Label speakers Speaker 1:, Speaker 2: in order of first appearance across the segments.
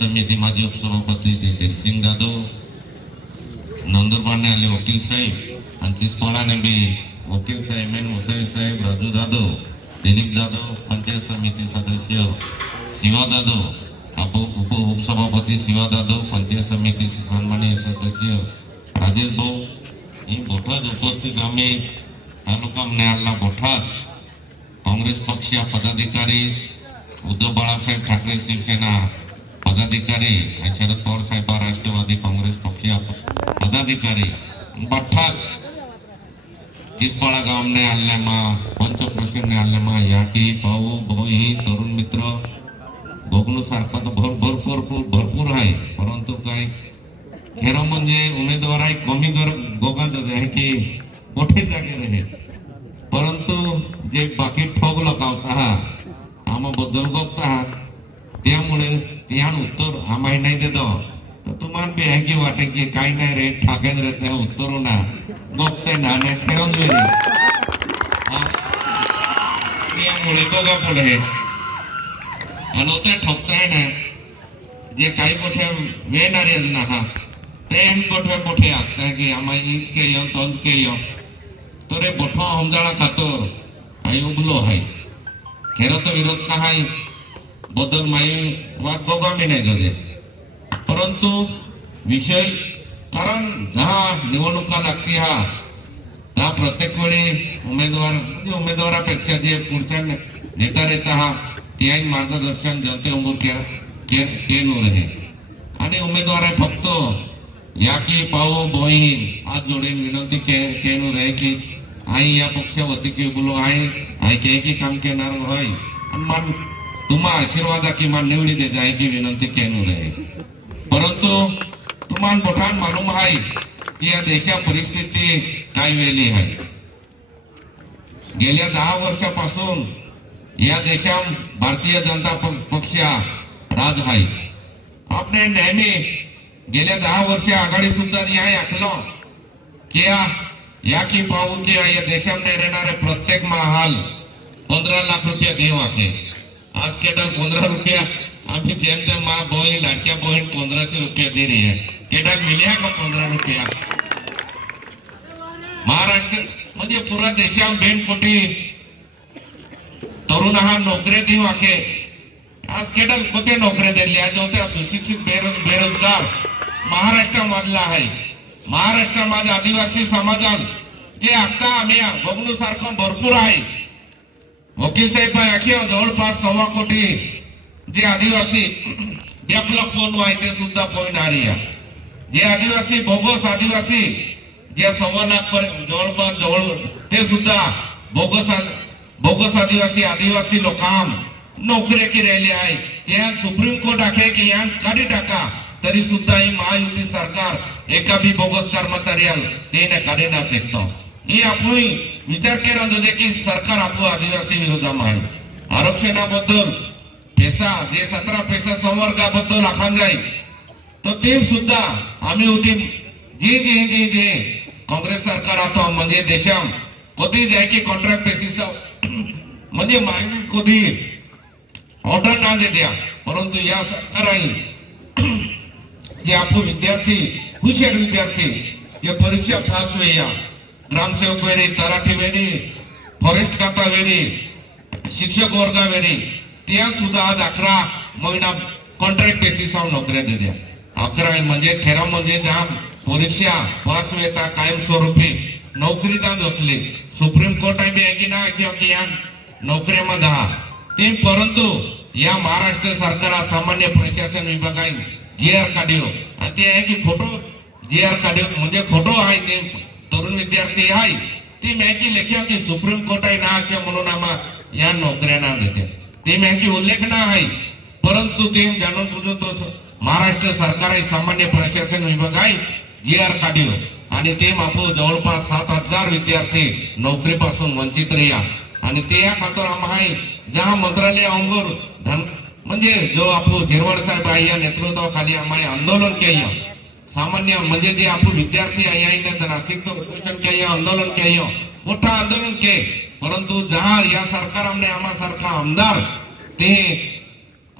Speaker 1: समिती माजी उपसभापती दिलसिंग जाधव नंदुरबारने आले वकील साहेब आणि चिसपाडाने बी वकील साहेब मेन मुसाई साहेब राजू जाधव दिलीप जाधव पंचायत समिती सदस्य शिवा जाधव उप उप उपसभापती शिवा जाधव पंचायत समिती सन्मान्य सदस्य राजेश भाऊ ही बोटाच उपस्थित आम्ही तालुका न्यायालयाला बोठाच काँग्रेस पक्षीय पदाधिकारी उद्धव बाळासाहेब ठाकरे शिवसेना पदाधिकारी शरद पवार साहेब राष्ट्रवादी कांग्रेस पक्षीय पदाधिकारी बठ्ठाच चिसपाळा गामने आल्यामा पंचक्रोशीने आल्यामा याठी भाऊ बहीण तरुण मित्र भोगणूसारखा तो भर, भरपूर भरपूर है परंतु कहीं खरं म्हणजे उम्मीदवार आहे, कमी गर गोगात आहे की मोठे जागे राहील. परंतु जे बाकी ठोक लोक आहोत बदल बद्दल गोगत त्यामुळे त्यान उत्तर आम्हाला नाही देतो तर तुम्हाला बी आहे की वाटे की काही नाही रे ठाकेन रे त्या उत्तरू ना बघते ना आणि ठेवून वेळी हा. त्यामुळे बघा पुढे आणि ते ठोकताय ना जे काही गोठे वेळणारे ना हा ते हेन गोठे मोठे आखताय की आम्हाला इंच के यो तोंच के यो तो रे बोठो हमजाळा खातर आई उगलो आहे खेर तो विरोध का आहे बदल माई वाद बोगामी नाही झाले परंतु विषय, कारण जहा निवडणुका लागते, हा त्या प्रत्येक वेळी उमेदवार, म्हणजे उमेदवारापेक्षा जे पुढच्या नेता नेता, हा त्याही मार्गदर्शन जनते उमूर केलं रहे आणि उमेदवार आहे फक्त या की पाहू बोहीन हात जोडीन विनंती के केनू रहे की आई या पक्षावती की बोलो आहे आई के, की काम करणार होय. आणि मान तुम्हा आशीर्वादा किमान निवडी दे जायची विनंती केनू रहे। परंतु तुम्हाला मोठान मालूम आहे की या देशा परिस्थिती काय वेळी आहे गेल्या दहा वर्षापासून या देशात भारतीय जनता पक्ष राज आहे। आपने नेहमी गेल्या दहा वर्ष आघाडी सुद्धा न्याय आखलो की या या की पाहून की या देशामध्ये रहणारे प्रत्येक महाल पंधरा लाख रुपये देव आखे आज केवळ पंधरा रुपया आम्ही जेम तेम मा बहीण लाडक्या बहीण पंधराशे रुपया दे रही है। केवळ मिल्या का पंधरा रुपया। महाराष्ट्र म्हणजे पुरा देशात बेन कोटी। तरुण हा, नोकरी देऊ आखे आज केवळ कोते नोकरी दिली आज होत्या सुशिक्षित बेरोज बेरोजगार। महाराष्ट्रामधला आहे महाराष्ट्रामध्ये आदिवासी समाजात जे आता आम्ही बघण्यासारखं भरपूर आहे। वकील साहेब आखी जवळपास सव्वा कोटी जे आदिवासी डेव्हलप कोण आहे ते सुद्धा पॉईंट आली आहे जे आदिवासी बोगस आदिवासी जे सव्वा लाख पर्यंत जवळपास जवळ ते सुद्धा बोगस आ- बोगस आदिवासी आदिवासी लोकांम नोकरी की राहिली आहे यान सुप्रीम कोर्ट आखे की यान काढी टाका तरी सुद्धा ही महायुती सरकार एका बी बोगस कर्मचाऱ्याला ते काढी ना शकतो ही आपण विचार केला म्हणजे की सरकार आपलं आदिवासी विरोधाम आहे आरक्षणाबद्दल पैसा जे सतरा पैसा संवर्गाबद्दल आखान जाईल तर ते सुद्धा आम्ही होती जे जे जे जे काँग्रेस सरकार आता म्हणजे देशात कधी जाय की कॉन्ट्रॅक्ट बेसिस म्हणजे माहिती कधी ऑर्डर ना देत्या परंतु या सरकाराने जे आपण विद्यार्थी हुशार विद्यार्थी जे परीक्षा पास होईया ग्रामसेवक वेरी तलाठी वेरी फॉरेस्ट खाता वेरी शिक्षक वर्गा वेरी त्या सुद्धा आज अकरा महिना कॉन्ट्रॅक्ट बेसिसवर नोकऱ्या दिल्या अकरा म्हणजे खेरा म्हणजे जाम परीक्षा पास वेता कायमस्वरूपी नोकरी जात असली. सुप्रीम कोर्ट आहे की ना किंवा की या नोकऱ्यामध्ये हा. ते परंतु या महाराष्ट्र सरकार सामान्य प्रशासन विभागाने जी आर काढिओ आणि ते आहे की फोटो जी आर काढिओ म्हणजे फोटो आहे ते तरुण विद्यार्थी आहे. ती माहिती की सुप्रीम कोर्ट आहे ना किंवा म्हणून आम्हा या नोकऱ्या ना देते. ती माहिती उल्लेख ना आहे. परंतु ते जाणून बुजून तो महाराष्ट्र सरकार आहे, सामान्य प्रशासन विभाग आहे, जी आर काढिओ आणि ते मापू जवळपास सात हज़ार विद्यार्थी नोकरीपासून वंचित राहा आणि ते या खातर आम्हाला ज्या मंत्रालय अंगोर धन म्हणजे जो आपण झिरवड साहेब आहे, या नेतृत्वाखाली आम्हाला आंदोलन केलं. सामान्य म्हणजे जे आपण विद्यार्थी आहे याने नाशिक तो उपोषण केलं आंदोलन के केलं मोठा आंदोलन के. परंतु जहा या सरकार आमने, आम्हा सारखा आमदार ते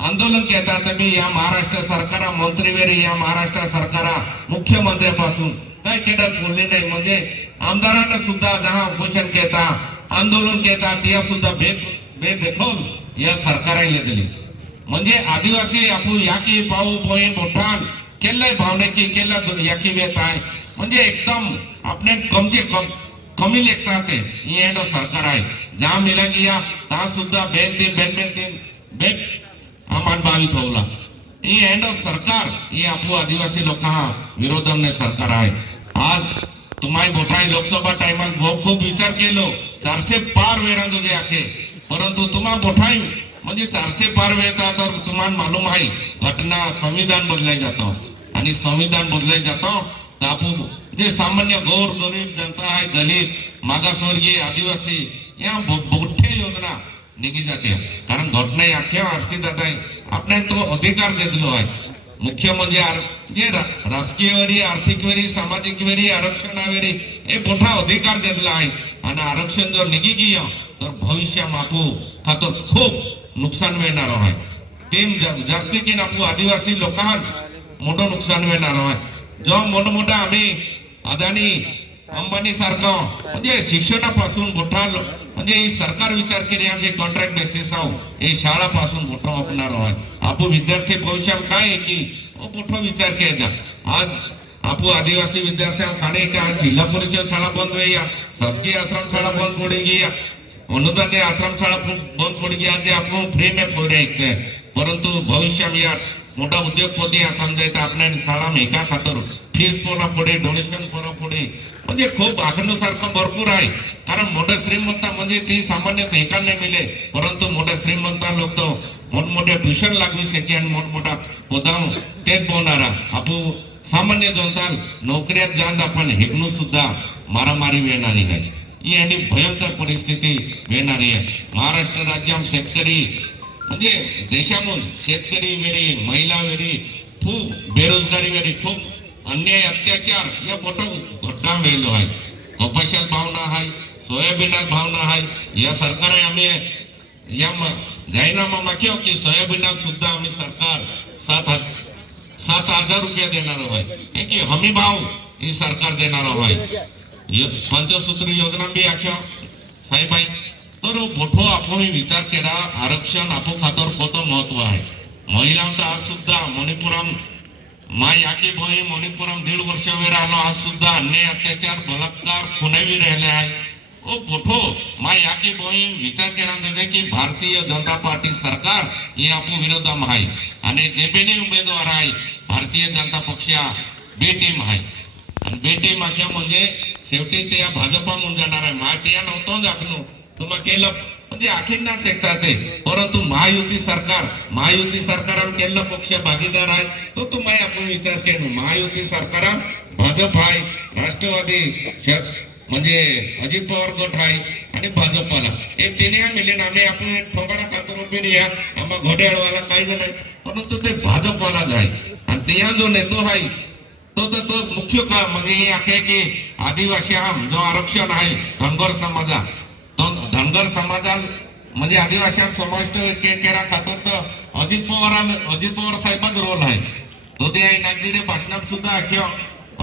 Speaker 1: आंदोलन घेता तुम्ही या महाराष्ट्र सरकारा मंत्रीवेरी या महाराष्ट्र सरकारा मुख्यमंत्र्यापासून काय केलं बोलले नाही. म्हणजे आमदारांना सुद्धा जहा उपोषण घेता आंदोलन घेता त्या सुद्धा भेद बेदखल या सरकाराने दिली. म्हणजे आदिवासी आपू याकी पाऊ, पोई मोठान केल्लंय भावनेकी केल्लं याकी वेत आहे म्हणजे एकदम आपणे कमजे कम कमी लेखतात ते। ही एंडो सरकार आहे ज्या मिलांगी या ता सुद्धा बेन दिन, बेन बेन दिन। बेग आमान बावी थोवला। ही एंडो सरकार ही आपू आदिवासी लोक हा विरोधमने सरकार आहे आज तुम्हाला बोटाई लोकसभा टायमात खूप खूप विचार केलो। चारशे पार वेळांचो जे आहे परंतु तुम्हा मोठाई म्हणजे चारशे पार वेळता तर तुम्हाला मालूम आहे, घटना संविधान जातो। आणि संविधान बदलाय जातो जे सामान्य गौर गरीब जनता आहे दलित मागासवर्गीय आदिवासी या मोठ्या योजना निघी जाते कारण घटना अख्ख्या आरती जात आहे आपण तो अधिकार दिलो आहे मुख्य म्हणजे जे रा- राजकीय वरी आर्थिक वरी सामाजिक वरी आरक्षणावरी हे मोठा अधिकार दिलेला आहे आणि आरक्षण जर निघी गेलं तर भविष्य आपू खातर खूप नुकसान मिळणार आहे जा- जास्ती की आपू आदिवासी लोकांना मोठं नुकसान मिळणार आहे जो मोठमोठा आम्ही अदानी अंबानी मोठा सरकार विचार केली आमचे कॉन्ट्रॅक्ट बेसिस आहो हे शाळापासून मोठं होणार विद्यार्थी भविष्यात काय मोठा विचार केला आज आपू आदिवासी विद्यार्थ्यांना खाणे परिषद शाळा बंद होई शासकीय आश्रम शाळा बंद पड़ी गई अनुदान आश्रम शाळा बंद पड़ी गई आज आपण फ्री में पढ़ परंतु भविष्य में यार मोठा उद्योगपती आता जायचं आपल्या शाळा एका खातर फीस पोना पडे डोनेशन पोना पडे म्हणजे खूप आखण्यासारखं भरपूर आहे. कारण मोठ्या श्रीमंता म्हणजे ती सामान्य एका नाही मिले परंतु मोठ्या श्रीमंता लोक तो मोठमोठ्या ट्युशन लागू शके आणि मोठमोठा पदाव तेच बोलणारा. आपू सामान्य जनता नोकऱ्यात जात आपण हेकणू सुद्धा मारामारी येणारी नाही. ही आणि भयंकर परिस्थिती येणारी आहे. महाराष्ट्र राज्यात शेतकरी म्हणजे देशामून शेतकरी वेरी, महिला वेरी, खूप बेरोजगारी वेरी, खूप अन्याय, अत्याचार या मोठं घटना वेळलो आहे. कपाशात भावना आहे सोयाबीनात भावना आहे. या सरकार आम्ही या जाहीरनामा माग्यो की सोयाबीनात सुद्धा आम्ही सरकार सात सात हज़ार रुपया देणार आहे की हमी भाव ही सरकार देणार आहे पंचसूत्र योजना बी आख्या साहेब आहे तर मोठो आपण विचार केला आरक्षण आपो खातर कोणतं महत्त्व आहे. महिलांचा आज सुद्धा मणिपुरम मा याकी बहीण मणिपुरम दीड वर्ष वेळ राहिलो आज सुद्धा अन्याय अत्याचार बलात्कार खुनेवी राहिले आहे. ओ मोठो मा याकी बहीण विचार केला म्हणजे की भारतीय जनता पार्टी सरकार ही आपू विरोधाम आहे. आणि जे बेने उमेदवार आहे भारतीय जनता पक्षा बे टीम आहे. आणि बे टीम अख्या म्हणजे शेवटी ते भाजपा म्हणून जाणार आहे. मा ते या नव्हतं दाखलो तुम्हा केलं म्हणजे ना परंतु महायुती सरकार पक्ष भागीदार आहे तो तुम्हाला आपण विचार केलो. महायुती सरकारान भाजप राष्ट्रवादी अजित पवार गट हे जण आहे. परंतु जो नेतो आहे तो तो मुख्य का म्हणजे हे आहे की आदिवासी हा जो आरक्षण आहे धनगर समाजा तो धनगर समाजात म्हणजे आदिवासी समाविष्ट केला खातर तर अजित पवार अजित पवार साहेबांचा रोल आहे. तो ते आहे नागदिरे भाषणात सुद्धा आख्यो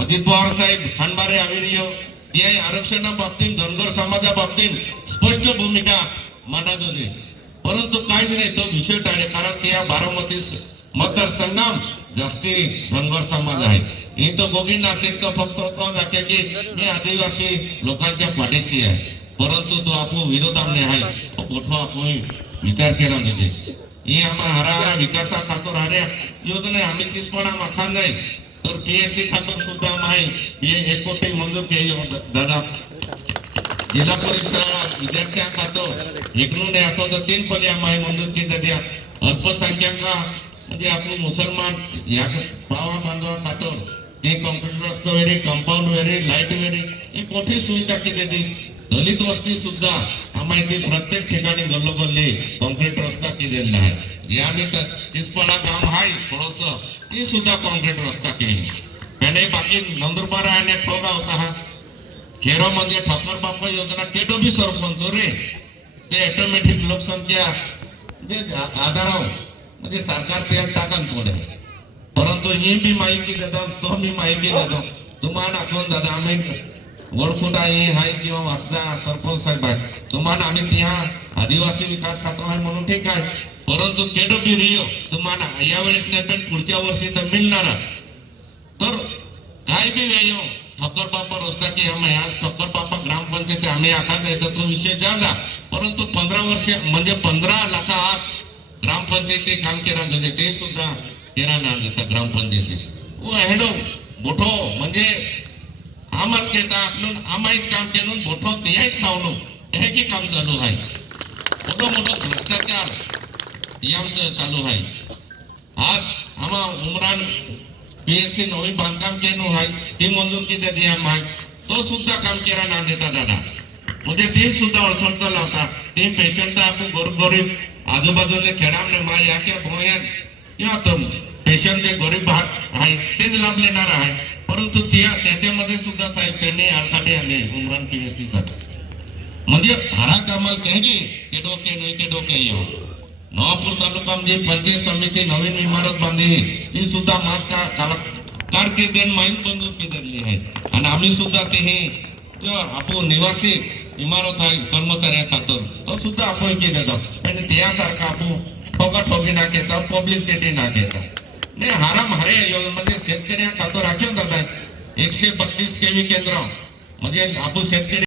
Speaker 1: अजित पवार साहेब खानबारे आविरियो हो. ते आहे आरक्षणा बाबतीत धनगर समाजा बाबतीत स्पष्ट भूमिका मांडत होते. परंतु काहीच नाही तो विषय टाळे कारण ते या बारामती मतदारसंघात जास्ती धनगर समाज आहे. ही तो गोगी नाशिक तो फक्त तो की मी आदिवासी लोकांच्या पाठीशी आहे. परंतु तो आपण विरोधामध्ये आहे तो मोठा आपण विचार केला म्हणजे ही आम्हा हरा। हरा विकासा खातर हाऱ्या योजना आम्ही चिसपणा माखान जाईल तर पीएससी खातर सुद्धा आम्हा आहे हे एक कोटी मंजूर केली दादा। जिल्हा परिषद विद्यार्थ्या खातं एकूण आता तर तीन पदी आम्हाला मंजूर केली द्या अल्पसंख्याका म्हणजे आपण मुसलमान या पावा बांधवा खातं ते कॉम्प्युटर वेरी कंपाऊंड वेरी लाईट मोठी सुविधा ती दलित वस्ती सुद्धा आम्हाला ती प्रत्येक ठिकाणी गल्लोगल्ली कॉन्क्रीट रस्ता केलेला ती कॉन्क्रीट रस्ता बाकी नंदुरबार ठोगा होता खेरो ठाकर बापा योजना सरपंच रे. ते लोकसंख्या, जे सरकार तेल टाकन थोडे परंतु ही तो दादा वडकुटा ही आहे किंवा वासदा, सरपंच साहेब आहे तुम्हाला आम्ही त्या आदिवासी विकास खातो आहे म्हणून ठीक आहे. परंतु केडोबी रिओ, तुम्हाला यावेळेस नाही पण पुढच्या वर्षी तर मिळणारच. तर काय बी वेयो ठक्कर बापा रस्ता की आम्ही आज ठक्कर बापा ग्रामपंचायत, आम्ही आता नाही तो विषय जादा परंतु पंधरा वर्ष, म्हणजे पंधरा लाखा आत ग्रामपंचायती काम केला म्हणजे ते सुद्धा केला ना हेडो, मोठो, म्हणजे आमच घेता आपलं आमाईच काम केलं मोठं तेच खावणं हे की काम चालू आहे. मोठं मोठं भ्रष्टाचार हे आमचं चालू आहे. आज आम्हा उमरान पीएससी नवी बांधकाम केलं आहे. ती मंजूर किती दिया माग? तो सुद्धा काम केला ना देता दादा. म्हणजे टीम सुद्धा अडचण लावता. टीम पेशंट आपण गरीब गरीब आजूबाजूने खेळामने मा किंवा भोयात किंवा पेशंट गरीब भाग आहे, तेच लाभ लेणार आहे. परंतु त्या त्याच्यामध्ये सुद्धा साहेब, त्यांनी अडथळे आले उमरान पीएससी साठी म्हणजे हारा कामाल कहेगी के डोके नाही, के डोके येऊ नवापूर तालुक्यामध्ये पंचायत समिती, नवीन इमारत बांधली. ती सुद्धा मास कारकिर्दीन माहीत मंजूर केलेली आहे. आणि आम्ही सुद्धा ते हे आपण निवासी इमारत आहे, कर्मचाऱ्या खातर. तो सुद्धा आपण केले जातो पण त्यासारखा आपण ठोका ठोकी ना घेता पब्लिसिटी ना घेता. नाही हाराम हारे म्हणजे शेतकऱ्या खातो राखीव करतात. एकशे बत्तीस केवी केंद्र. म्हणजे आपण शेतकरी